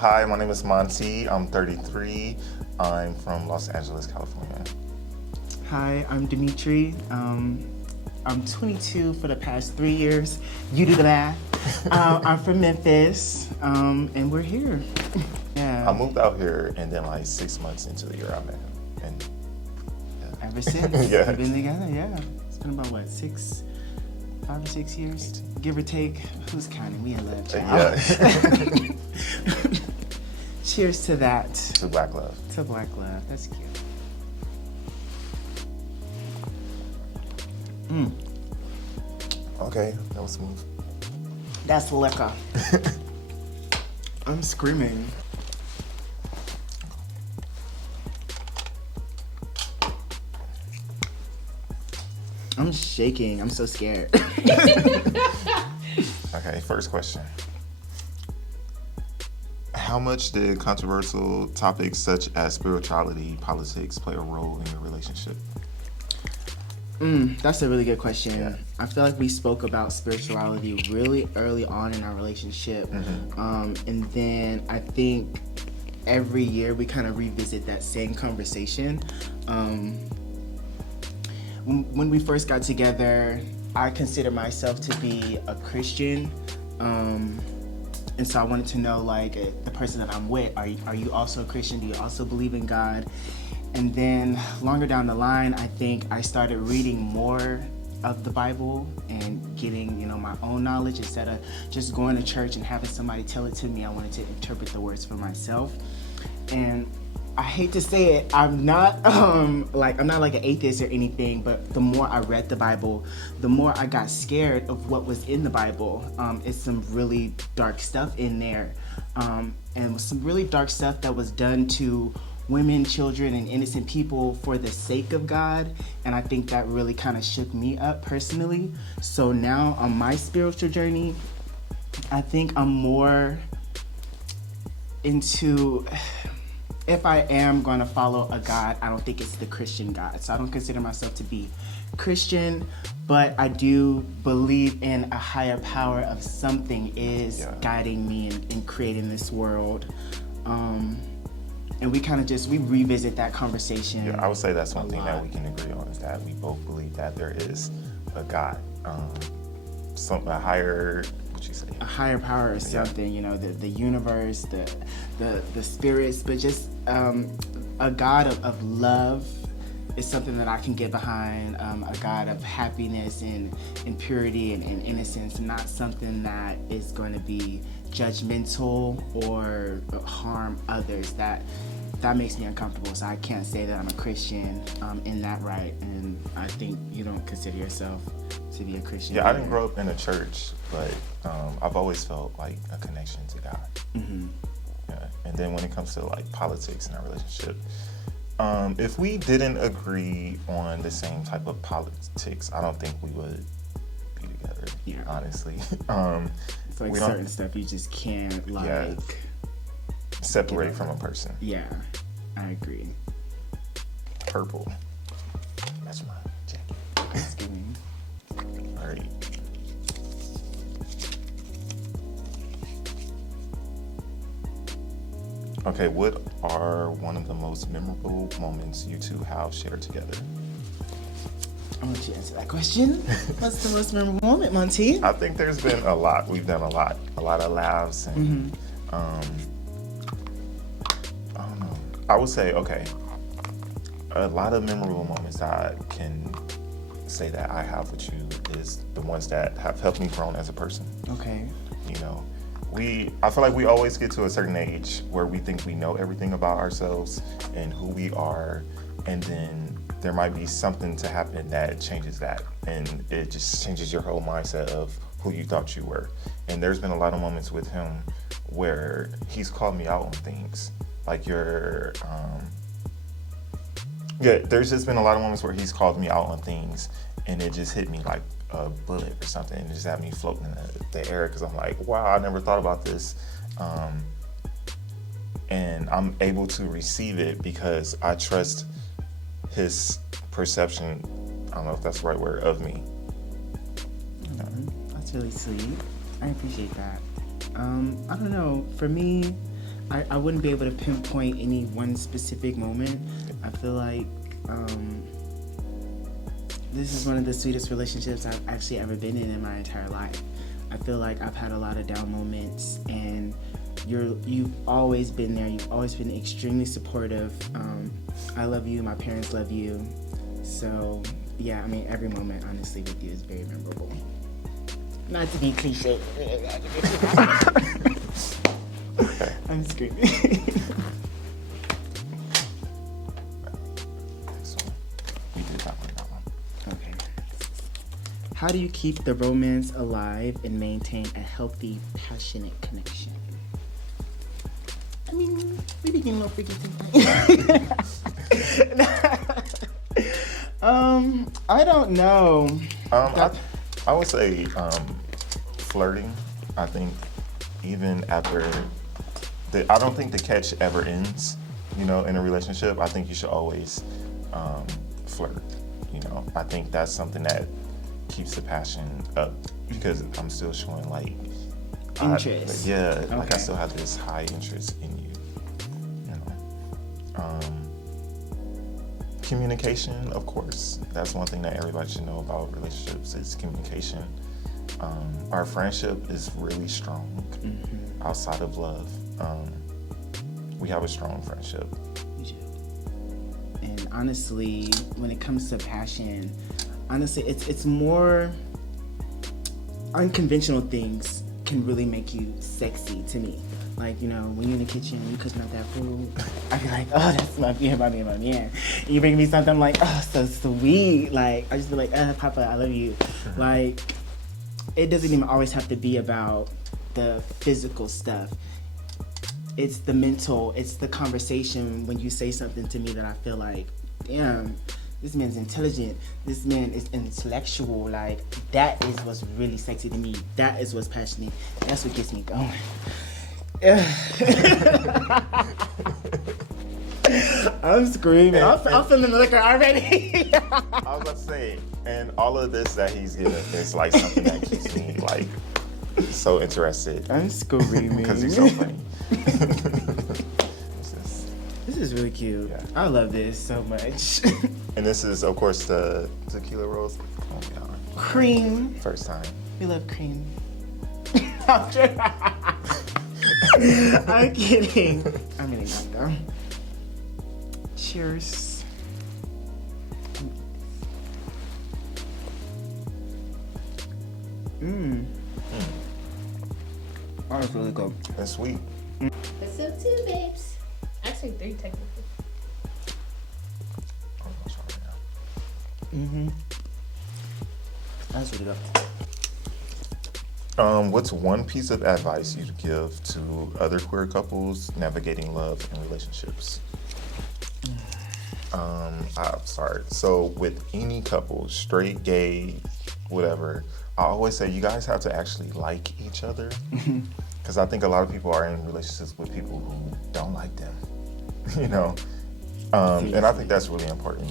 Hi, my name is Monte. I'm 33. I'm from Los Angeles, California. Hi, I'm Dimitri. I'm 22 for the past 3 years. You do the math. I'm from Memphis, and we're here. I Yeah. moved out here and then like 6 months into the year I met him. And Ever since yeah. we've been together, yeah. It's been about what, 5 or 6 years, give or take. Who's counting? We in love, child. Yeah. Cheers to that. To Black Love. To Black Love. That's cute. Okay, that was smooth. That's liquor. I'm screaming. I'm shaking. I'm so scared. Okay, first question. How much did controversial topics such as spirituality, politics play a role in your relationship? That's a really good question. Yeah. I feel like we spoke about spirituality really early on in our relationship. And then I think every year we kind of revisit that same conversation. When we first got together, I consider myself to be a Christian. And so I wanted to know, like, the person that I'm with, are you also a Christian? Do you also believe in God? And then longer down the line, I think I started reading more of the Bible and getting, my own knowledge instead of just going to church and having somebody tell it to me. I wanted to interpret the words for myself. And I hate to say it, I'm not like an atheist or anything, but the more I read the Bible, the more I got scared of what was in the Bible. It's some really dark stuff in there, and some really dark stuff that was done to women, children, and innocent people for the sake of God. And I think that really kind of shook me up personally. So now on my spiritual journey, I think I'm more into, if I am going to follow a God, I don't think it's the Christian God. So I don't consider myself to be Christian, but I do believe in a higher power of something is guiding me in creating this world. And we kind of we revisit that conversation. Yeah, I would say that's one thing that we can agree on is that we both believe that there is a God, a higher, what you say? A higher power or something, the universe, the spirits, but just a God of love is something that I can get behind, a God of happiness and purity and innocence, not something that is going to be judgmental or harm others. That makes me uncomfortable, so I can't say that I'm a Christian in that right, and I think you don't consider yourself to be a Christian. Yeah, I didn't grow up in a church, but I've always felt like a connection to God. Mm-hmm. Yeah. And then when it comes to like politics in our relationship, if we didn't agree on the same type of politics, I don't think we would be together. Yeah. Honestly, it's like certain stuff you just can't separate from a person. Yeah, I agree. Purple. That's my jacket. Thanksgiving. All right. Okay, what are one of the most memorable moments you two have shared together? I'm gonna let you answer that question. What's the most memorable moment, Monte? I think there's been a lot. We've done a lot of laughs, and I don't know. I would say, okay, a lot of memorable moments that I can say that I have with you is the ones that have helped me grow as a person. Okay. I feel like we always get to a certain age where we think we know everything about ourselves and who we are, and then there might be something to happen that changes that, and it just changes your whole mindset of who you thought you were. And there's been a lot of moments with him where he's called me out on things. Like there's just been a lot of moments where he's called me out on things, and it just hit me like a bullet or something, and just had me floating in the air, because I'm like, wow, I never thought about this. And I'm able to receive it because I trust his perception, I don't know if that's the right word, of me. That's really sweet. I appreciate that. I don't know. For me, I wouldn't be able to pinpoint any one specific moment. I feel like this is one of the sweetest relationships I've actually ever been in my entire life. I feel like I've had a lot of down moments, and you've always been there. You've always been extremely supportive. I love you. My parents love you. So yeah, I mean, every moment honestly with you is very memorable. Not to be cliche. I'm screaming. So we did that one. Okay. How do you keep the romance alive and maintain a healthy, passionate connection? I mean, we be getting a little freaky sometimes. I don't know. I would say flirting. I think even after I don't think the catch ever ends, in a relationship. I think you should always flirt, I think that's something that keeps the passion up, because I'm still showing like interest. Like I still have this high interest in you, Communication, of course, that's one thing that everybody should know about relationships is communication. Our friendship is really strong outside of love. We have a strong friendship. We do. And honestly, when it comes to passion, it's more unconventional things can really make you sexy to me. Like, when you're in the kitchen, you cooking up that food, I be like, oh, that's my man. You bring me something, I'm like, oh, so sweet. Like, I just be like, Papa, I love you. Like, it doesn't even always have to be about the physical stuff. It's the mental, it's the conversation when you say something to me that I feel like, damn, this man's intelligent. This man is intellectual. Like, that is what's really sexy to me. That is what's passionate. That's what gets me going. I'm screaming. I'm feeling the liquor already. I was about to say, and all of this that he's giving is like something that keeps me like so interested. I'm screaming because he's so funny. This is really cute. Yeah. I love this so much. And this is, of course, the tequila rose. Oh, God. Cream. First time. We love cream. I'm kidding. I'm really not though. Cheers. That was really good. That's sweet. It's so two, babes. Actually, three technically. That's really good. What's one piece of advice you'd give to other queer couples navigating love and relationships? I'm sorry. So with any couple, straight, gay, whatever, I always say you guys have to actually like each other. Because I think a lot of people are in relationships with people who don't like them, And I think that's really important.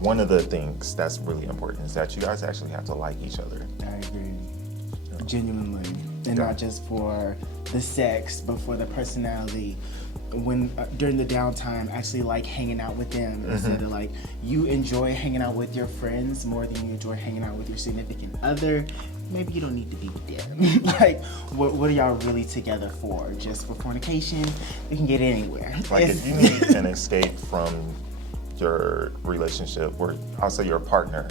One of the things that's really important is that you guys actually have to like each other. I agree. Genuinely. And not just for the sex, but for the personality. When during the downtime, actually like hanging out with them instead of like you enjoy hanging out with your friends more than you enjoy hanging out with your significant other. Maybe you don't need to be with them. Like, what are y'all really together for? Just for fornication? You can get anywhere. Like, if you need an escape from your relationship, or I'll say your partner,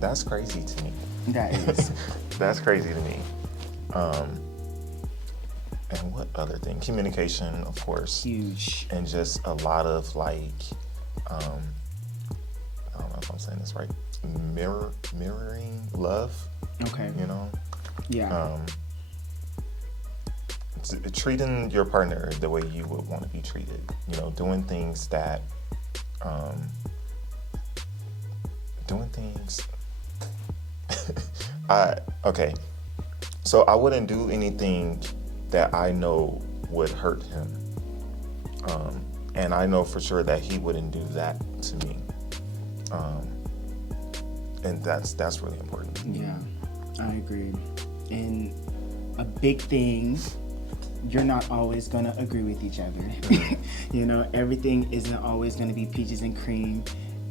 that's crazy to me. That is. That's crazy to me. And what other thing? Communication, of course. Huge. And just a lot of like, I don't know if I'm saying this right, mirroring love. Okay. Yeah. Treating your partner the way you would want to be treated. Doing things that, okay. So I wouldn't do anything that I know would hurt him. And I know for sure that he wouldn't do that to me. And that's really important. Yeah, I agree. And a big thing you're not always gonna agree with each other. You know, everything isn't always gonna be peaches and cream.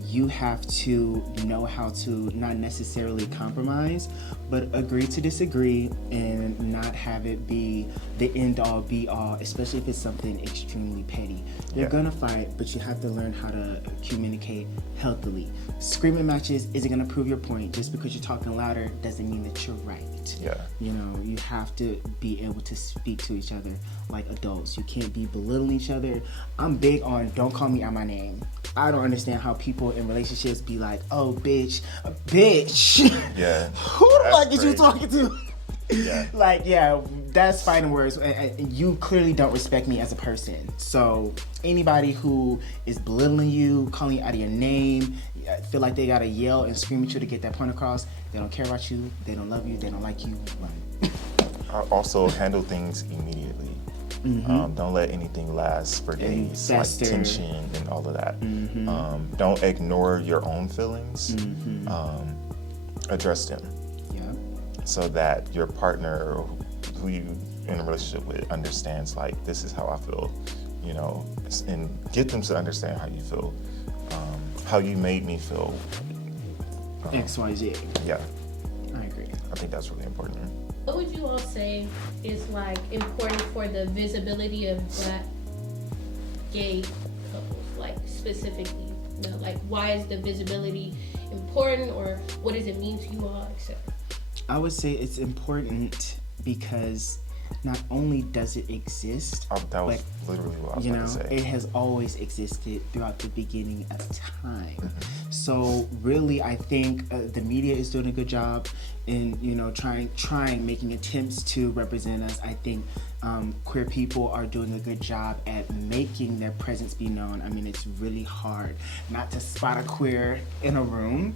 You have to know how to not necessarily compromise, but agree to disagree and not have it be the end all be all, especially if it's something extremely petty. You're gonna fight, but you have to learn how to communicate healthily. Screaming matches isn't gonna prove your point. Just because you're talking louder doesn't mean that you're right. Yeah. You know, you have to be able to speak to each other like adults. You can't be belittling each other. I'm big on don't call me out my name. I don't understand how people in relationships be like, oh, bitch. Yeah. Who the fuck is you talking to? Yeah. Like, yeah, that's fighting words. And you clearly don't respect me as a person. So anybody who is belittling you, calling you out of your name, feel like they gotta yell and scream at you to get that point across, they don't care about you, they don't love you, they don't like you, run. I also handle things immediately. Don't let anything last for days, like tension and all of that. Don't ignore your own feelings. Address them. Yeah. So that your partner or who you in a relationship with understands, like, this is how I feel, you know, and get them to understand how you feel, how you made me feel. XYZ. Yeah. I agree. I think that's really important. What would you all say is like important for the visibility of Black gay couples, like specifically? You know, like, why is the visibility important, or what does it mean to you all, etc.? I would say it's important because not only does it exist, That was literally what I was about to say. it has always existed throughout the beginning of time. So really, I think the media is doing a good job in, you know, making attempts to represent us. I think queer people are doing a good job at making their presence be known. I mean, it's really hard not to spot a queer in a room.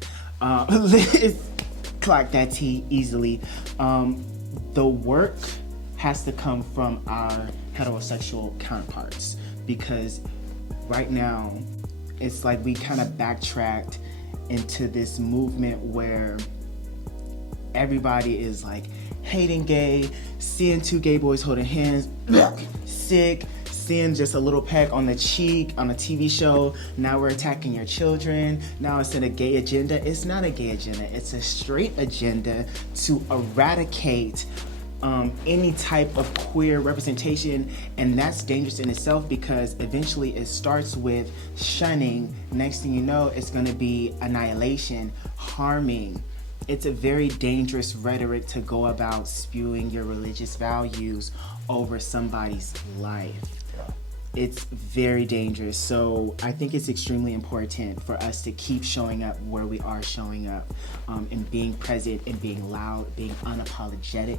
Clock that T easily. The work has to come from our heterosexual counterparts, because right now it's like we kind of backtracked into this movement where everybody is like hating gay, seeing two gay boys holding hands, sick, seeing just a little peck on the cheek on a TV show. Now we're attacking your children. Now it's in a gay agenda. It's not a gay agenda. It's a straight agenda to eradicate any type of queer representation, and that's dangerous in itself, because eventually it starts with shunning. Next thing you know, it's going to be annihilation, harming. It's a very dangerous rhetoric to go about spewing your religious values over somebody's life. It's very dangerous. So I think it's extremely important for us to keep showing up where we are showing up, and being present and being loud, being unapologetic.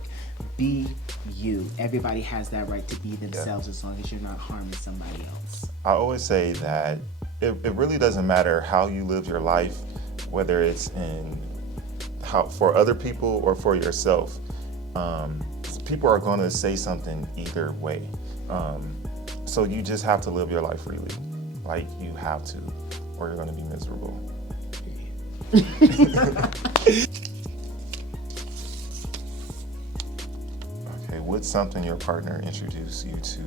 Be you. Everybody has that right to be themselves, as long as you're not harming somebody else. I always say that it really doesn't matter how you live your life, whether it's for other people or for yourself. People are going to say something either way. So you just have to live your life freely. Like, you have to, or you're going to be miserable. Okay, what's something your partner introduced you to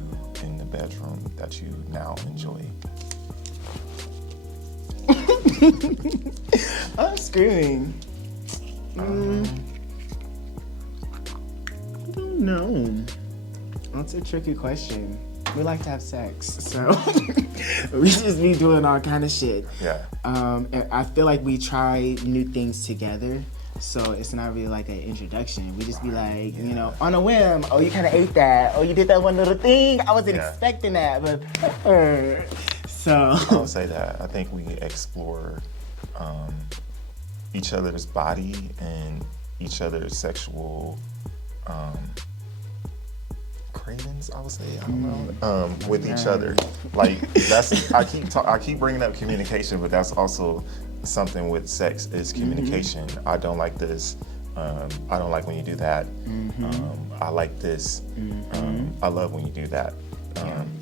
in the bedroom that you now enjoy? I'm screaming. I don't know. That's a tricky question. We like to have sex, so we just be doing all kind of shit. Yeah. And I feel like we try new things together, so it's not really like an introduction. We just be like, you know, on a whim. Oh, you kind of ate that. Oh, you did that one little thing. I wasn't expecting that, but so. I don't say that. I think we explore each other's body and each other's sexual cravings, I would say. I don't know. With each other, like, that's. I keep bringing up communication, but that's also something with sex is communication. I don't like this. I don't like when you do that. I like this. I love when you do that.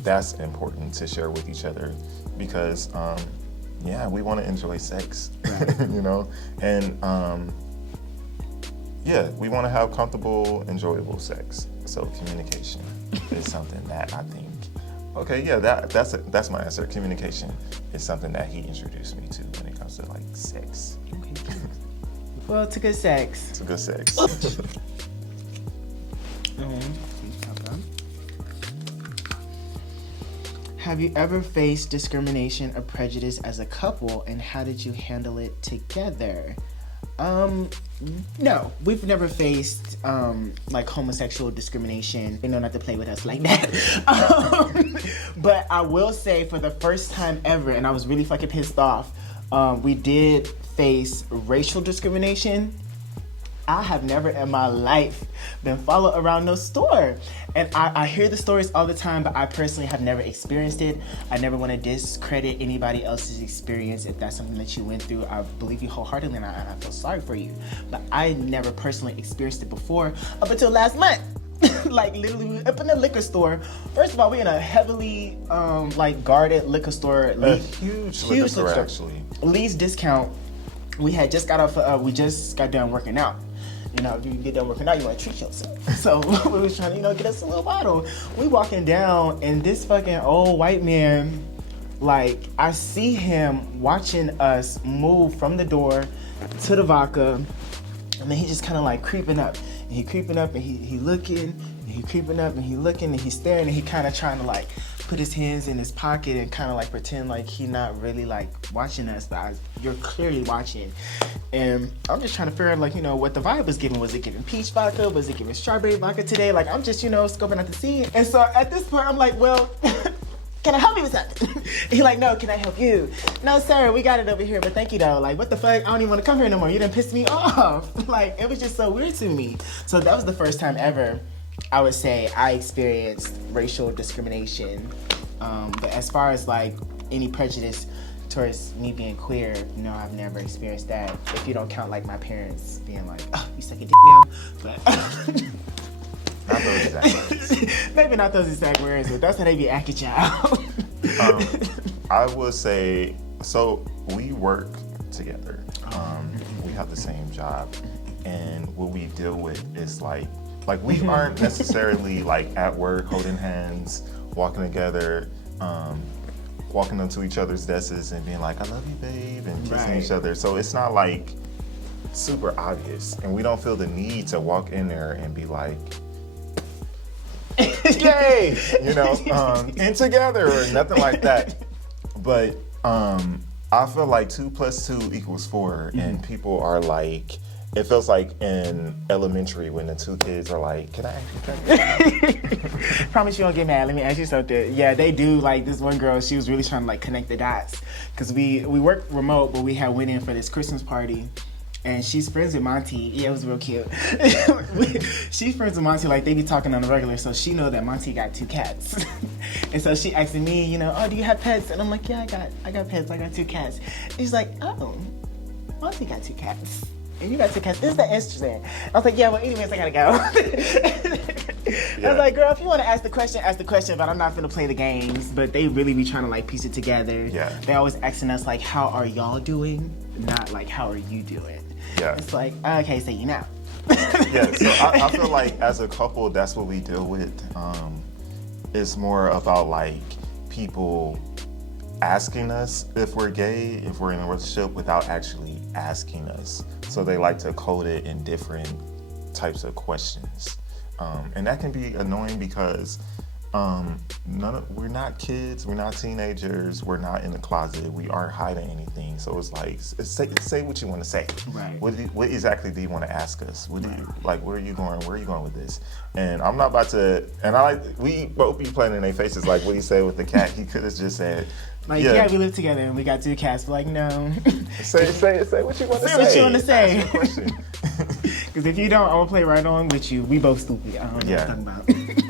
That's important to share with each other, because we want to enjoy sex, you know, and we want to have comfortable, enjoyable sex. So communication is something that I think. Okay, yeah, that's my answer. Communication is something that he introduced me to when it comes to like sex. Okay. Well, to good sex. To good sex. Have you ever faced discrimination or prejudice as a couple, and how did you handle it together? No, we've never faced like homosexual discrimination. You know, not to play with us like that. But I will say, for the first time ever, and I was really fucking pissed off, we did face racial discrimination. I have never in my life been followed around no store. And I hear the stories all the time, but I personally have never experienced it. I never want to discredit anybody else's experience. If that's something that you went through, I believe you wholeheartedly, and I feel sorry for you. But I never personally experienced it before, up until last month. Like, literally up in the liquor store. First of all, we're in a heavily like guarded liquor store. A huge liquor store, actually. Least discount. We had just got off. We just got done working out. You know, if you get done working out, you want to treat yourself. So we was trying to, get us a little bottle. We walking down, and this fucking old white man, like, I see him watching us move from the door to the vodka, and then he just kind of like creeping up. And he creeping up, and he looking, and he creeping up, and he looking, and he's staring, and he kind of trying to like put his hands in his pocket and kind of like pretend like he not really like watching us, but you're clearly watching. And I'm just trying to figure out, like, what the vibe was giving. Was it giving peach vodka? Was it giving strawberry vodka today? Like, I'm just, scoping out the scene. And so at this point, I'm like, well, can I help you with something? He like, no, can I help you? No, sir, we got it over here, but thank you though. Like, what the fuck? I don't even want to come here no more. You done pissed me off. Like, it was just so weird to me. So that was the first time ever, I would say, I experienced racial discrimination. But as far as like any prejudice towards me being queer, no, I've never experienced that. If you don't count like my parents being like, oh, you suck a dick now. But not those exact words. Maybe not those exact words, but that's how they be acting, child. I would say, so we work together. We have the same job, and what we deal with is like we aren't necessarily like at work holding hands, walking together, walking onto each other's desks and being like, I love you, babe, and kissing each other. So it's not like super obvious, and we don't feel the need to walk in there and be like, yay, and together or nothing like that. But I feel like 2 + 2 = 4, and people are like, it feels like in elementary when the two kids are like, can I ask you something? Promise you won't get mad. Let me ask you something. Yeah, they do. Like, this one girl, she was really trying to like connect the dots. Because we work remote, but we had went in for this Christmas party. And she's friends with Monte. Yeah, it was real cute. She's friends with Monte, like they be talking on the regular, so she know that Monte got 2 cats. And so she asking me, oh, do you have pets? And I'm like, yeah, I got pets. I got 2 cats. And she's like, oh, Monte got 2 cats. And you got 2 cats. This is that interesting. I was like, yeah, well, anyways, I gotta go. I was like, girl, if you want to ask the question, but I'm not gonna play the games. But they really be trying to like piece it together. Yeah. They always asking us like, how are y'all doing? Not like, how are you doing? Yeah. It's like, okay, so you know. Yeah, so I feel like as a couple, that's what we deal with. It's more about like people asking us if we're gay, if we're in a relationship, without actually asking us. So they like to code it in different types of questions. And that can be annoying because we're not kids, we're not teenagers, we're not in the closet, we aren't hiding anything. So it's like, say what you want to say. Right. What exactly do you want to ask us? What do you like? Where are you going with this? And I'm not about to. And we both be playing in their faces like what he said with the cat. He could have just said, like, yeah, we live together and we got 2 cats. But like, no. Say what you want to say. Say what you want to say. Ask your question. Because if you don't, I'll play right on with you. We both stupid. I don't know what I'm talking about.